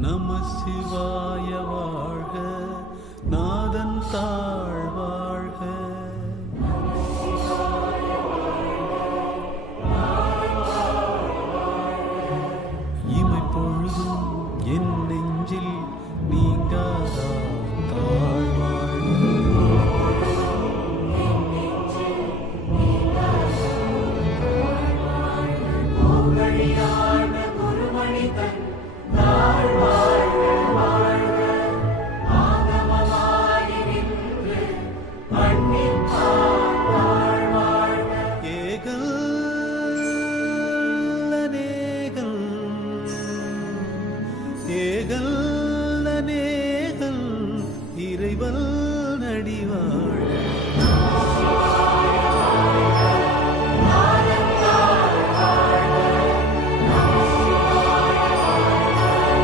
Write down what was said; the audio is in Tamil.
நம சிவாய வாழ்க, நாதன் தாழ் வாழ்க. இமை பொழுதும் என் நெஞ்சில் நீங்காதா தாழ் ஏகல்